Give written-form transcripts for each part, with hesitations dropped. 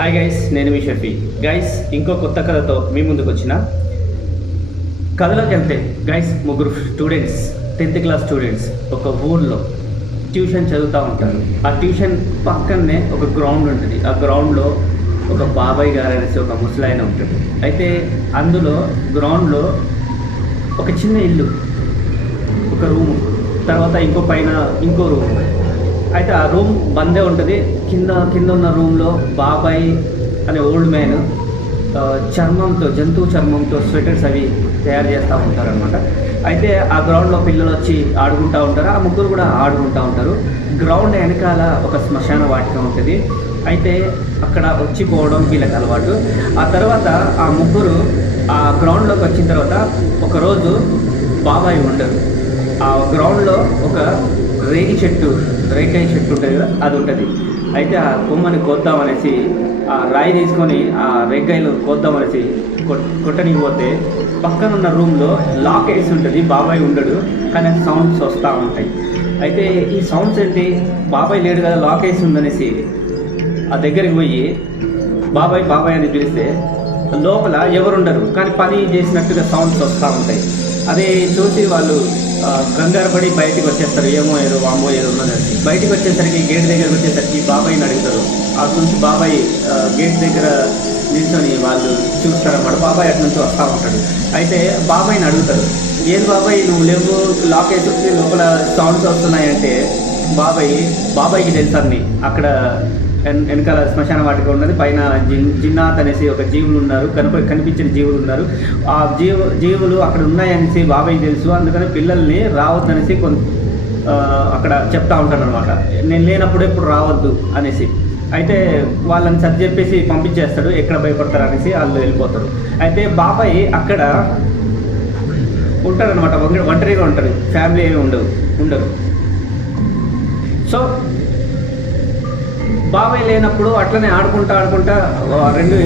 Hi guys, నేను మీ Shafi. Guys, ఇంకో కొత్త కథతో మీ ముందుకు వచ్చిన. కథలోకి వెళ్తే గైస్, ముగ్గురు స్టూడెంట్స్, 10th క్లాస్ స్టూడెంట్స్ ఒక ఊర్లో ట్యూషన్ చదువుతూ ఉంటారు. ఆ ట్యూషన్ పక్కనే ఒక గ్రౌండ్ ఉంటుంది. ఆ గ్రౌండ్లో ఒక బాబాయ్ గారు అనేసి ఒక ముసలాయన ఉంటాడు. అయితే అందులో గ్రౌండ్లో ఒక చిన్న ఇల్లు, ఒక రూము, తర్వాత పైన ఇంకో రూమ్. అయితే ఆ రూమ్ బందే ఉంటుంది. కింద ఉన్న రూమ్లో బాబాయ్ అనే ఓల్డ్ మ్యాన్ జంతువు చర్మంతో స్వెటర్స్ అవి తయారు చేస్తూ ఉంటారనమాట. అయితే ఆ గ్రౌండ్లో పిల్లలు వచ్చి ఆడుకుంటూ ఉంటారు. ఆ ముగ్గురు కూడా ఆడుకుంటూ ఉంటారు. గ్రౌండ్ వెనకాల ఒక శ్మశాన వాటిక ఉంటుంది. అయితే అక్కడ వచ్చిపోవడం వీళ్ళకి అలవాటు. ఆ తర్వాత ఆ ముగ్గురు ఆ గ్రౌండ్లోకి వచ్చిన తర్వాత ఒకరోజు బాబాయ్ ఉండరు. ఆ గ్రౌండ్లో ఒక రేగికాయ చెట్టు ఉంటుంది కదా, అది ఉంటుంది. అయితే ఆ కొమ్మని కోద్దామనేసి ఆ రాయి తీసుకొని ఆ రేగికాయలు కోద్దామనేసి కొట్టనికి పోతే పక్కన ఉన్న రూమ్లో లాక్ వేసి ఉంటుంది. బాబాయ్ ఉండడు, కానీ సౌండ్స్ వస్తూ ఉంటాయి. అయితే ఈ సౌండ్స్ ఏంటి, బాబాయ్ లేడు కదా, లాక్ వేసి ఉందనేసి ఆ దగ్గరికి పోయి బాబాయ్ అని పిలిస్తే లోపల ఎవరుండరు, కానీ పని చేసినట్టుగా సౌండ్స్ వస్తూ ఉంటాయి. అదే చూసి వాళ్ళు కంగారు పడి బయటికి వచ్చేస్తారు. వామో ఏదో ఉన్నదని బయటికి వచ్చేసరికి గేట్ దగ్గరకు వచ్చేసరికి బాబాయ్ని అడుగుతారు. అటు నుంచి బాబాయ్ గేట్ దగ్గర నిల్చొని వాళ్ళు చూస్తారన్నమాట. బాబాయ్ అటు నుంచి వస్తూ ఉంటాడు. అయితే బాబాయ్ని అడుగుతారు, ఏది బాబాయ్ నువ్వు లేవు, లాక్ వేసి లోపల సౌండ్స్ వస్తున్నాయంటే బాబాయ్కి తెలుసని అక్కడ వెనకాల శ్మశాన వాటిక ఉన్నది. పైన జిన్నాత్ అనేసి ఒక జీవులు ఉన్నారు, కనిపించిన జీవులు ఉన్నారు. ఆ జీవులు అక్కడ ఉన్నాయనేసి బాబాయ్కి తెలుసు. అందుకని పిల్లల్ని రావద్దనేసి అక్కడ చెప్తా ఉంటాను అనమాట. నేను లేనప్పుడు ఎప్పుడు రావద్దు అనేసి. అయితే వాళ్ళని సరి చెప్పేసి పంపించేస్తాడు. ఎక్కడ భయపడతారు అనేసి వాళ్ళు వెళ్ళిపోతారు. అయితే బాబాయ్ అక్కడ ఉంటాడనమాట, ఒంటరిగా ఉంటాడు. ఫ్యామిలీ ఏమి ఉండరు. సో బాబాయ్ లేనప్పుడు అట్లనే ఆడుకుంటా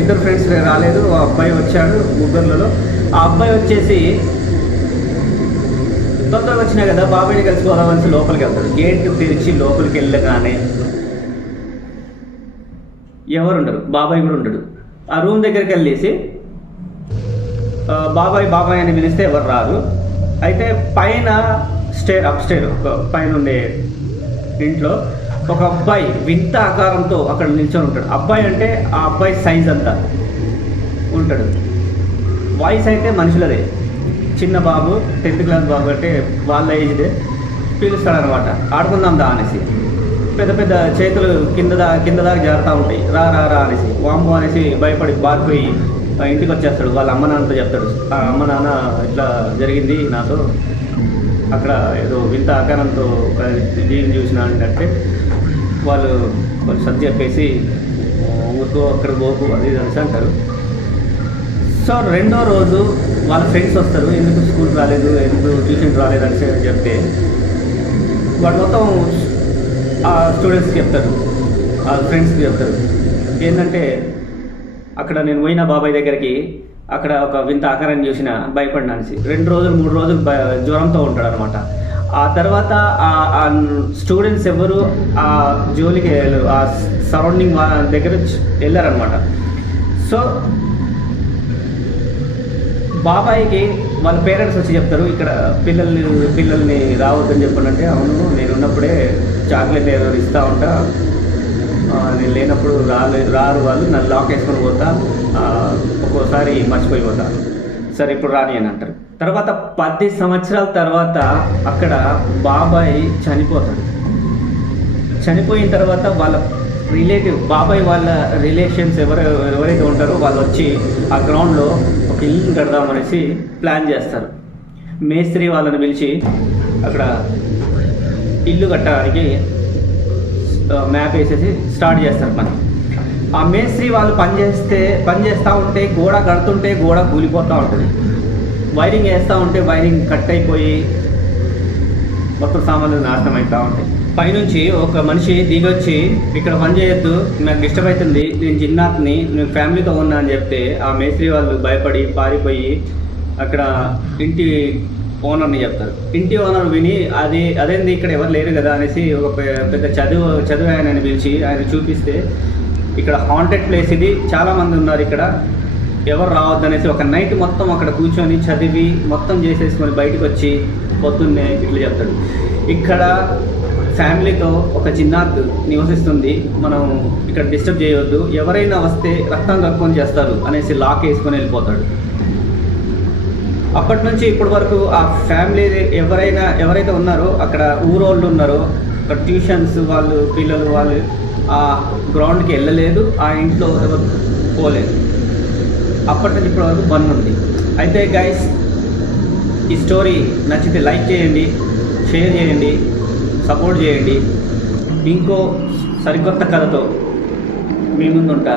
ఇద్దరు ఫ్రెండ్స్ రాలేదు. ఆ అబ్బాయి వచ్చాడు ముగ్గురులలో. ఆ అబ్బాయి వచ్చేసి తొందరగా వచ్చినా కదా బాబాయ్ని కలిసిపోదామని లోపలికి వెళ్తాడు. గేట్ తెరిచి లోపలికి వెళ్ళగానే ఎవరుండరు, బాబాయ్ కూడా ఉండడు. ఆ రూమ్ దగ్గరికి వెళ్ళేసి బాబాయ్ అని పిలిస్తే ఎవరు రారు. అయితే పైన అప్స్టేర్ పైన ఉండే ఇంట్లో ఒక అబ్బాయి వింత ఆకారంతో అక్కడ నిల్చొని ఉంటాడు. అబ్బాయి అంటే ఆ అబ్బాయి సైజ్ అంతా ఉంటాడు. వాయిస్ అయితే మనుషులదే. చిన్న బాబు, 10th క్లాస్ బాబు అంటే వాళ్ళ ఏజ్దే. పిలుస్తాడనమాట, ఆడుకుందాం దా అనేసి. పెద్ద చేతులు కింద దాకా జారుతూ ఉంటాయి. రా అనేసి, వాంబో అనేసి భయపడి బారిపోయి ఇంటికి వచ్చేస్తాడు. వాళ్ళ అమ్మ నాన్నతో చెప్తాడు, ఆ అమ్మ నాన్న ఇట్లా జరిగింది నాతో, అక్కడ ఏదో వింత ఆకారంతో ఒక జీవిని చూసినా అంటే వాళ్ళు సర్ది చెప్పేసి ఊరుకో, అక్కడ పోకు, అది అనేసి అంటారు. సో రెండో రోజు వాళ్ళ ఫ్రెండ్స్ వస్తారు. ఎందుకు స్కూల్కి రాలేదు, ఎందుకు ట్యూషన్కి రాలేదు అని చెప్తే వాడు మొత్తం ఆ స్టూడెంట్స్కి చెప్తారు, ఆ ఫ్రెండ్స్కి చెప్తారు. ఏంటంటే అక్కడ నేను పోయిన బాబాయ్ దగ్గరికి, అక్కడ ఒక వింత ఆకారాన్ని చూసిన, భయపడినా అనేసి. 2 రోజులు 3 రోజులు జ్వరంతో ఉంటాడు అనమాట. ఆ తర్వాత ఆ స్టూడెంట్స్ ఎవరు ఆ జోలికి ఆ సరౌండింగ్ దగ్గర వెళ్ళారనమాట. సో బాబాయ్కి వాళ్ళ పేరెంట్స్ వచ్చి చెప్తారు, ఇక్కడ పిల్లల్ని రావద్దని చెప్పాలంటే, అవును నేను ఉన్నప్పుడే చాక్లెట్ ఏదో ఇస్తూ ఉంటా, నేను లేనప్పుడు రారు వాళ్ళు, నన్ను లాక్ వేసుకొని పోతా, ఒక్కోసారి మర్చిపోయి పోతా, సరే ఇప్పుడు రాని అని అంటారు. తర్వాత 10 సంవత్సరాల తర్వాత అక్కడ బాబాయ్ చనిపోతాడు. చనిపోయిన తర్వాత వాళ్ళ బాబాయ్ వాళ్ళ రిలేషన్స్ ఎవరైతే ఉంటారో వాళ్ళు వచ్చి ఆ గ్రౌండ్లో ఒక ఇల్లు కడదామనేసి ప్లాన్ చేస్తారు. మేస్త్రి వాళ్ళని పిలిచి అక్కడ ఇల్లు కట్టడానికి మ్యాప్ వేసేసి స్టార్ట్ చేస్తారు పని. ఆ మేస్త్రి వాళ్ళు పనిచేస్తూ ఉంటే గోడ కడుతుంటే గోడ కూలిపోతూ ఉంటుంది. వైరింగ్ వేస్తూ ఉంటే వైరింగ్ కట్ అయిపోయి మొత్తం సామాన్లు నాశనం అవుతూ ఉంటాయి. పైనుంచి ఒక మనిషి దిగొచ్చి, ఇక్కడ పని చేయొద్దు, నాకు డిస్టర్బ్ అవుతుంది, నేను జిన్నాత్ని, నేను ఫ్యామిలీతో ఉన్నా అని చెప్తే ఆ మేస్త్రి వాళ్ళు భయపడి పారిపోయి అక్కడ ఇంటి ఓనర్ని చెప్తారు. ఇంటి ఓనర్ విని అదేంది ఇక్కడ ఎవరు లేరు కదా అనేసి ఒక పెద్ద చదువు ఆయన పిలిచి ఆయన చూపిస్తే ఇక్కడ హాంటెడ్ ప్లేస్ ఇది, చాలామంది ఉన్నారు ఇక్కడ, ఎవరు రావద్దు అనేసి ఒక నైట్ మొత్తం అక్కడ కూర్చొని చదివి మొత్తం చేసేసుకొని బయటకు వచ్చి పొద్దున్నే ఇట్లా చెప్తాడు. ఇక్కడ ఫ్యామిలీతో ఒక చిన్నాత్ నివసిస్తుంది, మనం ఇక్కడ డిస్టర్బ్ చేయవద్దు, ఎవరైనా వస్తే రక్తం కక్కుని చేస్తారు అనేసి లాక్ వేసుకొని వెళ్ళిపోతాడు. అప్పటి నుంచి ఇప్పటి వరకు ఆ ఫ్యామిలీ ఎవరైతే ఉన్నారో అక్కడ ఊరోళ్ళు ఉన్నారో అక్కడ ట్యూషన్స్ వాళ్ళు పిల్లలు వాళ్ళు ఆ గ్రౌండ్కి వెళ్ళలేదు, ఆ ఇంట్లో ఎవరు పోలేదు. అప్పటి నుంచి ఇప్పటి వరకు బంద్ ఉంది. అయితే గైస్, ఈ స్టోరీ నచ్చితే లైక్ చేయండి, షేర్ చేయండి, సపోర్ట్ చేయండి. ఇంకో సరికొత్త కథతో మీ ముందు ఉంటా.